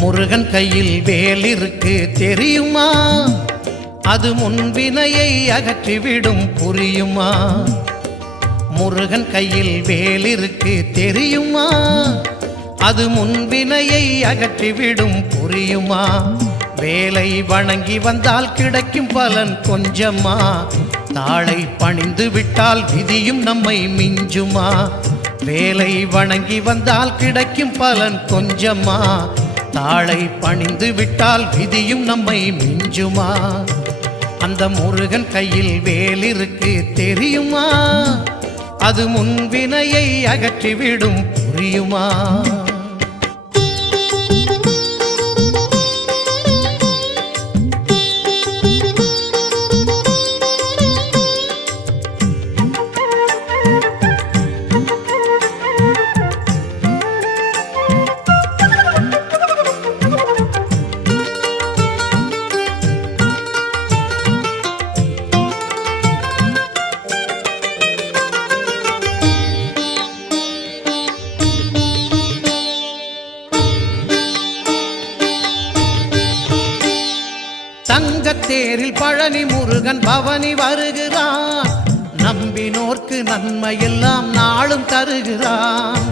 முருகன் கையில் வேல் இருக்கு தெரியுமா? அது முன்வினையை அகற்றிவிடும் புரியுமா? முருகன் கையில் வேல் இருக்கு தெரியுமா? அது முன்வினையை அகற்றிவிடும் புரியுமா? வேலை வணங்கி வந்தால் கிடைக்கும் பலன் கொஞ்சமா? தாளை பணிந்து விட்டால் விதியும் நம்மை மிஞ்சுமா? வேலை வணங்கி வந்தால் கிடைக்கும் பலன் கொஞ்சமா? தாளை பணிந்து விட்டால் விதியும் நம்மை மிஞ்சுமா? அந்த முருகன் கையில் வேல் இருக்கு தெரியுமா? அது முன்வினையை அகற்றிவிடும் புரியுமா? தங்கத்தேரில் பழனி முருகன் பவனி வருகிறான். நம்பினோர்க்கு நன்மையெல்லாம் நாளும் தருகிறான்.